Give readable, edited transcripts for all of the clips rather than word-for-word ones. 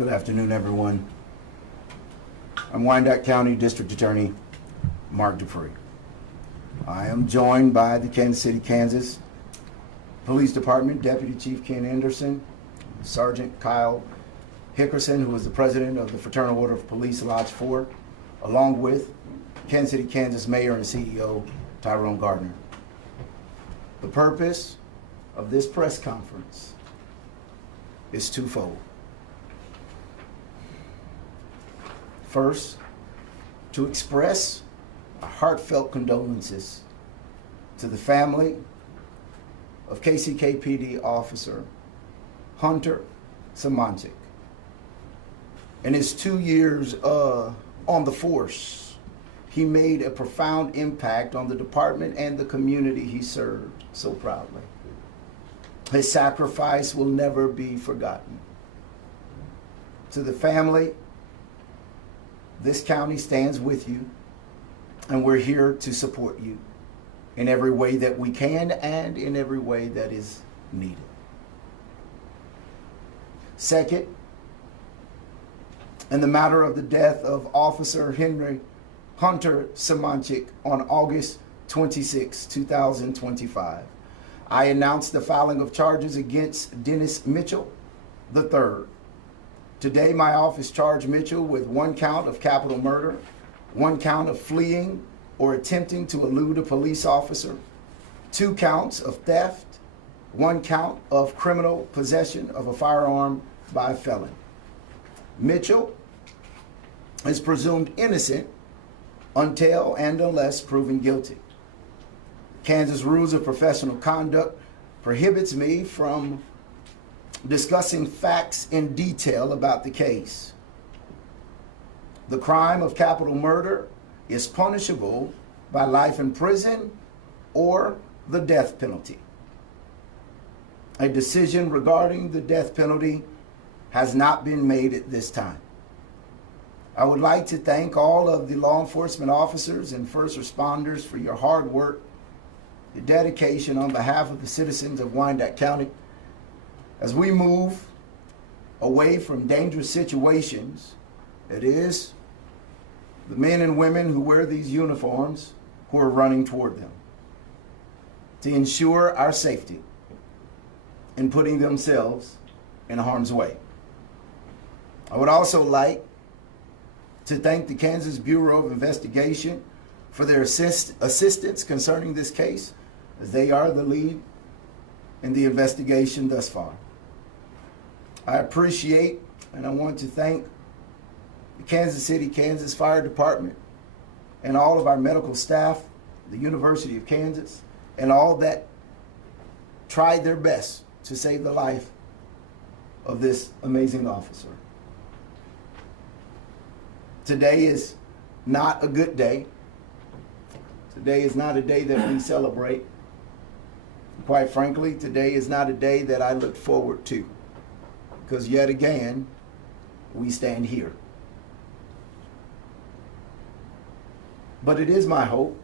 Good afternoon, everyone. I'm Wyandotte County District Attorney Mark Dupree. I am joined by the Kansas City, Kansas Police Department Deputy Chief Ken Anderson, Sergeant Kyle Hickerson, who is the president of the Fraternal Order of Police Lodge 4, along with Kansas City, Kansas Mayor and CEO Tyrone Gardner. The purpose of this press conference is twofold. First, to express heartfelt condolences to the family of KCKPD officer Hunter Symancyk. In his 2 years on the force, he made a profound impact on the department and the community he served so proudly. His sacrifice will never be forgotten. To the family, this county stands with you, and we're here to support you in every way that we can and in every way that is needed. Second, in the matter of the death of Officer Hunter Symancyk on August 26, 2025, I announced the filing of charges against Dennis Mitchell III. Today, my office charged Mitchell with 1 count of capital murder, 1 count of fleeing or attempting to elude a police officer, 2 counts of theft, 1 count of criminal possession of a firearm by a felon. Mitchell is presumed innocent until and unless proven guilty. Kansas Rules of Professional Conduct prohibits me from discussing facts in detail about the case. The crime of capital murder is punishable by life in prison or the death penalty. A decision regarding the death penalty has not been made at this time. I would like to thank all of the law enforcement officers and first responders for your hard work, your dedication on behalf of the citizens of Wyandotte County. As we move away from dangerous situations, it is the men and women who wear these uniforms who are running toward them to ensure our safety and putting themselves in harm's way. I would also like to thank the Kansas Bureau of Investigation for their assistance concerning this case, as they are the lead in the investigation thus far. I appreciate and I want to thank the Kansas City, Kansas Fire Department and all of our medical staff, the University of Kansas, and all that tried their best to save the life of this amazing officer. Today is not a good day. Today is not a day that we celebrate. Quite frankly, today is not a day that I look forward to, because yet again, we stand here. But it is my hope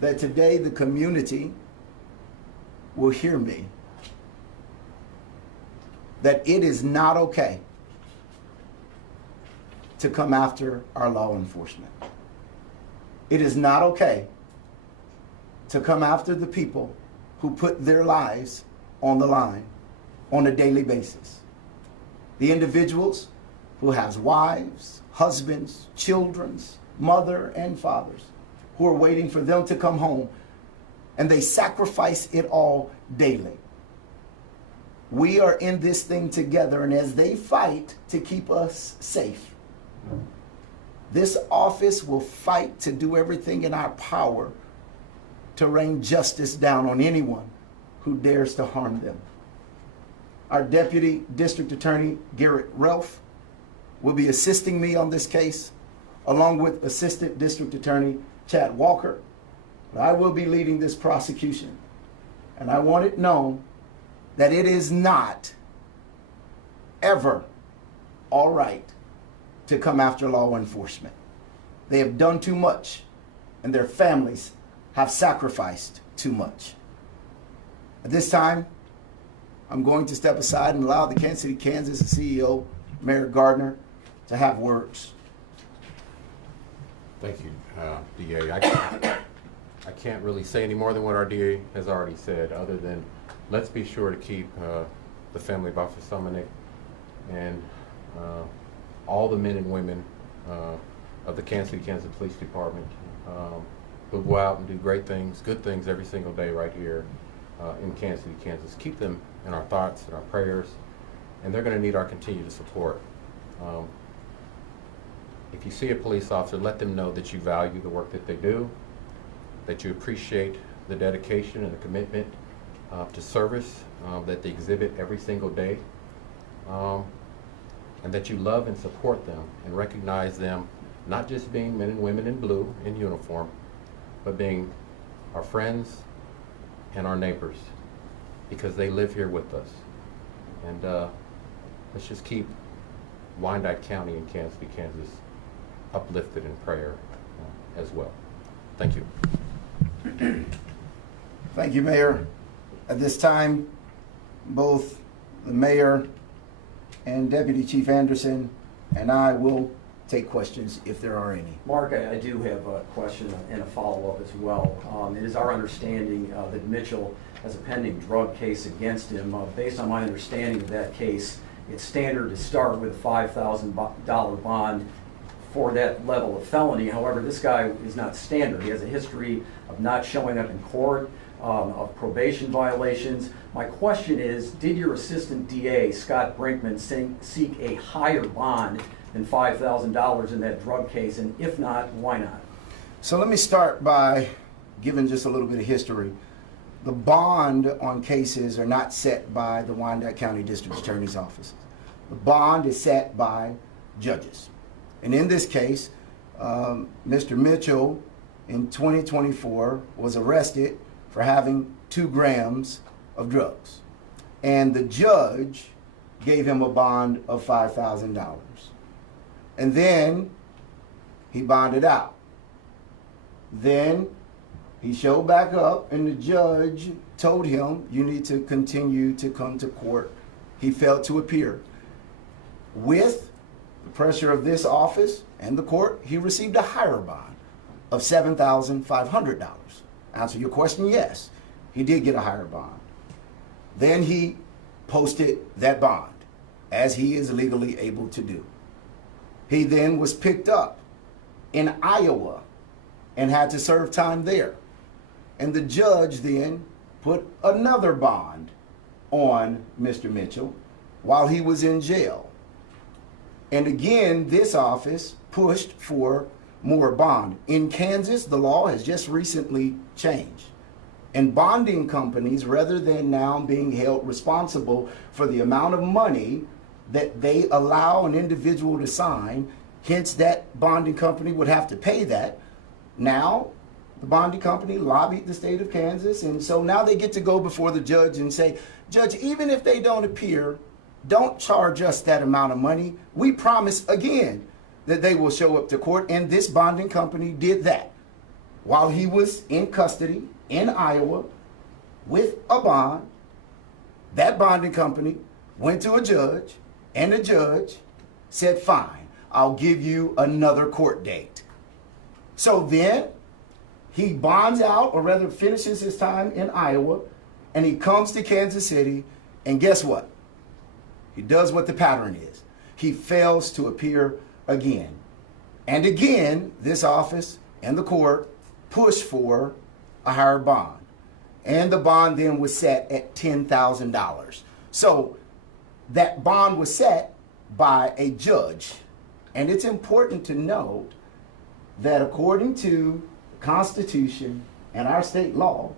that today the community will hear me, that it is not okay to come after our law enforcement. It is not okay to come after the people who put their lives on the line on a daily basis. The individuals who have wives, husbands, children, mother and fathers who are waiting for them to come home, and they sacrifice it all daily. We are in this thing together, and as they fight to keep us safe, this office will fight to do everything in our power to rain justice down on anyone who dares to harm them. Our Deputy District Attorney, Garrett Ralph, will be assisting me on this case, along with Assistant District Attorney Chad Walker. I will be leading this prosecution, and I want it known that it is not ever all right to come after law enforcement. They have done too much, and their families have sacrificed too much. At this time, I'm going to step aside and allow the Kansas City, Kansas CEO Mayor Gardner to have words. Thank you, DA. I can't really say any more than what our DA has already said, other than let's be sure to keep the family of Officer Sumanek and all the men and women of the Kansas City, Kansas Police Department who go out and do great things, good things every single day right here in Kansas City, Kansas. Keep them in our thoughts and our prayers, and they're going to need our continued support. If you see a police officer, let them know that you value the work that they do, that you appreciate the dedication and the commitment to service that they exhibit every single day, and that you love and support them and recognize them not just being men and women in blue in uniform, but being our friends and our neighbors, because they live here with us. And let's just keep Wyandotte County and Kansas City, Kansas uplifted in prayer as well. Thank you. Thank you, Mayor. At this time, both the Mayor and Deputy Chief Anderson and I will take questions if there are any. Mark, I do have a question and a follow-up as well. It is our understanding that Mitchell has a pending drug case against him. Based on my understanding of that case, it's standard to start with a $5,000 bond for that level of felony. However, this guy is not standard. He has a history of not showing up in court, of probation violations. My question is, did your Assistant DA, Scott Brinkman, seek a higher bond than $5,000 in that drug case? And if not, why not? So let me start by giving just a little bit of history. The bond on cases are not set by the Wyandotte County District Attorney's Office. The bond is set by judges. And in this case, Mr. Mitchell in 2024 was arrested for having 2 grams of drugs. And the judge gave him a bond of $5,000. And then he bonded out. Then he showed back up and the judge told him, you need to continue to come to court. He failed to appear. With the pressure of this office and the court, he received a higher bond of $7,500. Answer your question, yes, he did get a higher bond. Then he posted that bond, as he is legally able to do. He then was picked up in Iowa and had to serve time there. And the judge then put another bond on Mr. Mitchell while he was in jail. And again, this office pushed for more bond. In Kansas, the law has just recently changed. And bonding companies, rather than now being held responsible for the amount of money that they allow an individual to sign, hence that bonding company would have to pay that. Now, the bonding company lobbied the state of Kansas, and so now they get to go before the judge and say, Judge, even if they don't appear, don't charge us that amount of money. We promise again that they will show up to court, and this bonding company did that. While he was in custody in Iowa with a bond, that bonding company went to a judge, and the judge said, fine, I'll give you another court date. So then he bonds out, or rather finishes his time in Iowa, and he comes to Kansas City, and guess what? He does what the pattern is. He fails to appear again. And again, this office and the court pushed for a higher bond. And the bond then was set at $10,000. So that bond was set by a judge. And it's important to note that according to the Constitution and our state law,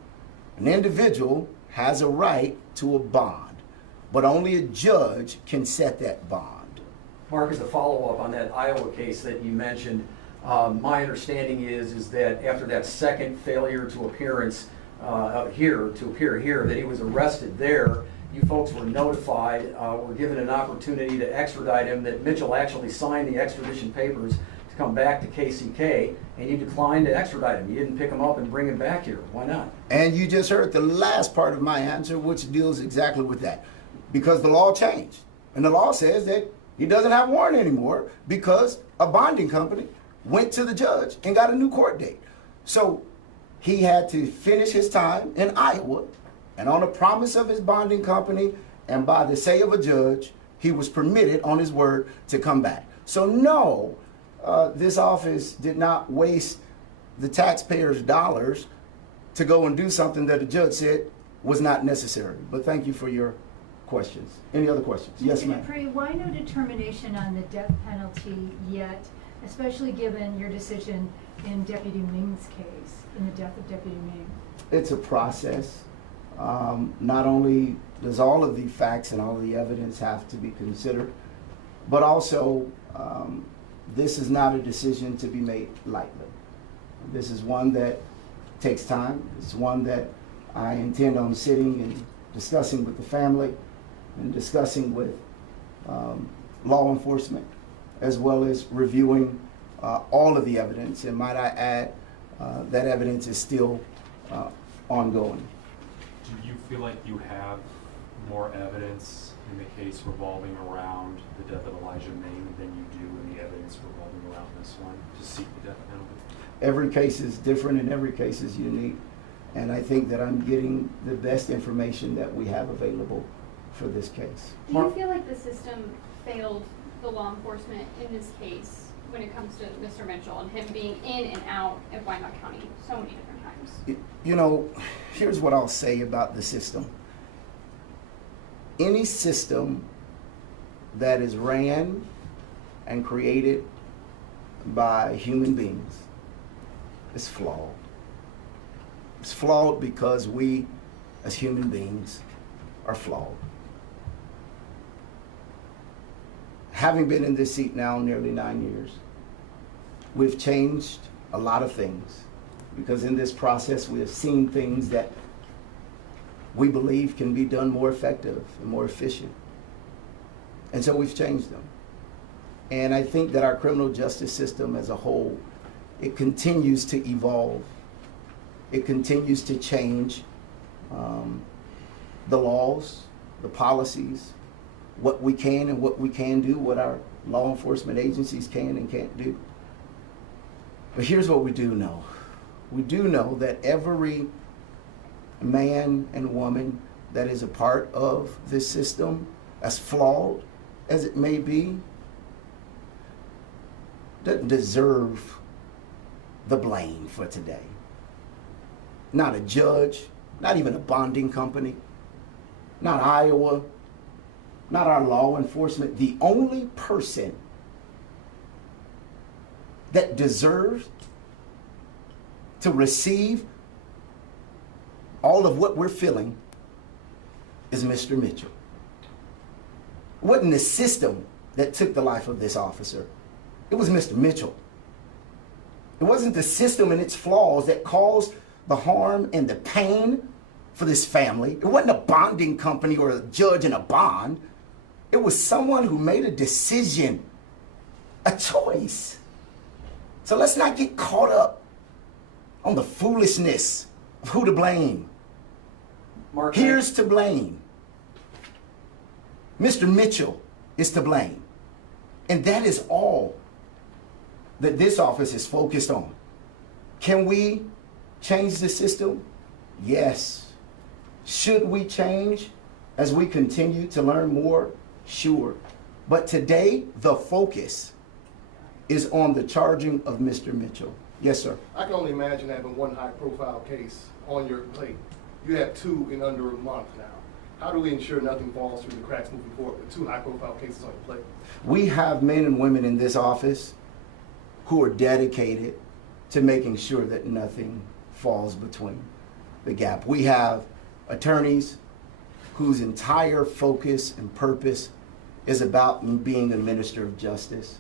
an individual has a right to a bond, but only a judge can set that bond. Mark, as a follow-up on that Iowa case that you mentioned, my understanding is that after that second failure to appear here, that he was arrested there. You folks were notified, were given an opportunity to extradite him, that Mitchell actually signed the extradition papers to come back to KCK, and you declined to extradite him. You didn't pick him up and bring him back here. Why not? And you just heard the last part of my answer, which deals exactly with that. Because the law changed. And the law says that He doesn't have a warrant anymore because a bonding company went to the judge and got a new court date. So he had to finish his time in Iowa, and on the promise of his bonding company and by the say of a judge, he was permitted on his word to come back. So no, this office did not waste the taxpayers' dollars to go and do something that the judge said was not necessary. But thank you for your questions. Any other questions? Yes, ma'am. Dupree, why no determination on the death penalty yet, especially given your decision in Deputy Ming's case, in the death of Deputy Ming? It's a process. Not only does all of the facts and all of the evidence have to be considered, but also this is not a decision to be made lightly. This is one that takes time. It's one that I intend on sitting and discussing with the family and discussing with law enforcement, as well as reviewing all of the evidence. And might I add, that evidence is still ongoing. Do you feel like you have more evidence in the case revolving around the death of Elijah Ming than you do in the evidence revolving around this one to seek the death penalty? Every case is different and every case is unique. And I think that I'm getting the best information that we have available for this case. Do you feel like the system failed the law enforcement in this case when it comes to Mr. Mitchell and him being in and out of Wyandotte County so many different times? You know, here's what I'll say about the system. Any system that is ran and created by human beings is flawed. It's flawed because we, as human beings, are flawed. Having been in this seat now nearly 9 years, we've changed a lot of things because in this process we have seen things that we believe can be done more effective and more efficient. And so we've changed them. And I think that our criminal justice system as a whole, it continues to evolve. It continues to change the laws, the policies, what we can and what we can do, what our law enforcement agencies can and can't do. But here's what we do know. We do know that every man and woman that is a part of this system, as flawed as it may be, doesn't deserve the blame for today. Not a judge, not even a bonding company, not Iowa, not our law enforcement. The only person that deserves to receive all of what we're feeling is Mr. Mitchell. It wasn't the system that took the life of this officer. It was Mr. Mitchell. It wasn't the system and its flaws that caused the harm and the pain for this family. It wasn't a bonding company or a judge in a bond. It was someone who made a decision, a choice. So let's not get caught up on the foolishness of who to blame. Mark, Here's to blame. Mr. Mitchell is to blame. And that is all that this office is focused on. Can we change the system? Yes. Should we change as we continue to learn more? Sure. But today, the focus is on the charging of Mr. Mitchell. Yes, sir. I can only imagine having one high-profile case on your plate. You have two in under a month now. How do we ensure nothing falls through the cracks moving forward with two high-profile cases on your plate? We have men and women in this office who are dedicated to making sure that nothing falls between the gap. We have attorneys whose entire focus and purpose is about being a minister of justice.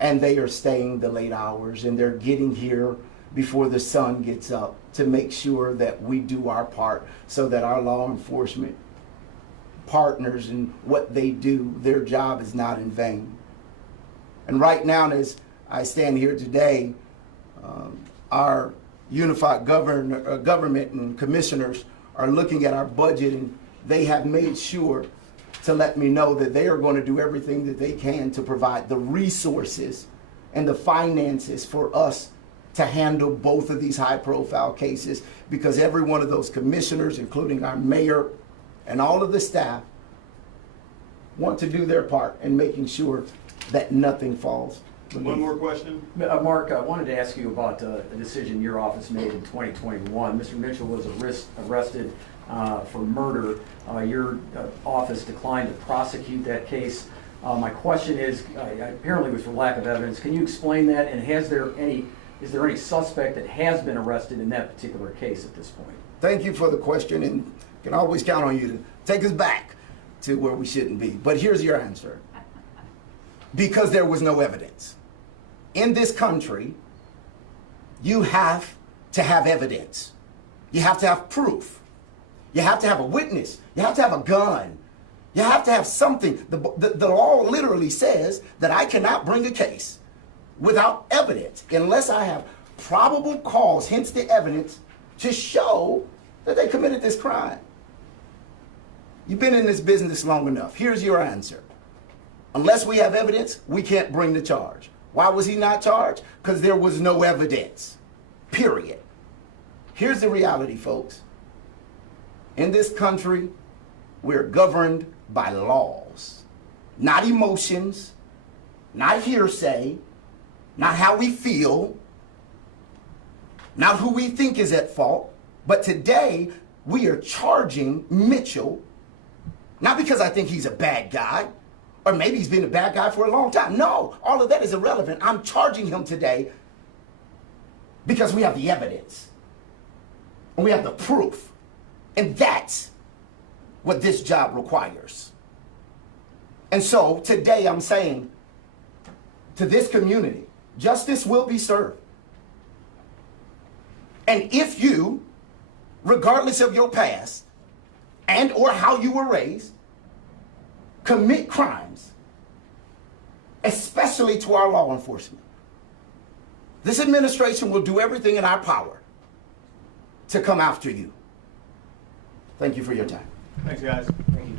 And they are staying the late hours and they're getting here before the sun gets up to make sure that we do our part so that our law enforcement partners and what they do, their job is not in vain. And right now, as I stand here today, our unified government and commissioners are looking at our budget, and they have made sure to let me know that they are going to do everything that they can to provide the resources and the finances for us to handle both of these high-profile cases, because every one of those commissioners, including our mayor and all of the staff, want to do their part in making sure that nothing falls. One more question? Mark, I wanted to ask you about a decision your office made in 2021. Mr. Mitchell was arrested for murder. Your office declined to prosecute that case. My question is, apparently it was for lack of evidence. Can you explain that? And is there any suspect that has been arrested in that particular case at this point? Thank you for the question, and can always count on you to take us back to where we shouldn't be. But here's your answer. Because there was no evidence. In this country, you have to have evidence. You have to have proof. You have to have a witness. You have to have a gun. You have to have something. The law literally says that I cannot bring a case without evidence unless I have probable cause, hence the evidence, to show that they committed this crime. You've been in this business long enough. Here's your answer. Unless we have evidence, we can't bring the charge. Why was he not charged? Because there was no evidence. Period. Here's the reality, folks. In this country, we're governed by laws, not emotions, not hearsay, not how we feel, not who we think is at fault. But today, we are charging Mitchell, not because I think he's a bad guy, or maybe he's been a bad guy for a long time. No, all of that is irrelevant. I'm charging him today because we have the evidence. And we have the proof. And that's what this job requires. And so today I'm saying to this community, justice will be served. And if you, regardless of your past and or how you were raised, commit crimes, especially to our law enforcement, this administration will do everything in our power to come after you. Thank you for your time. Thanks, guys. Thank you.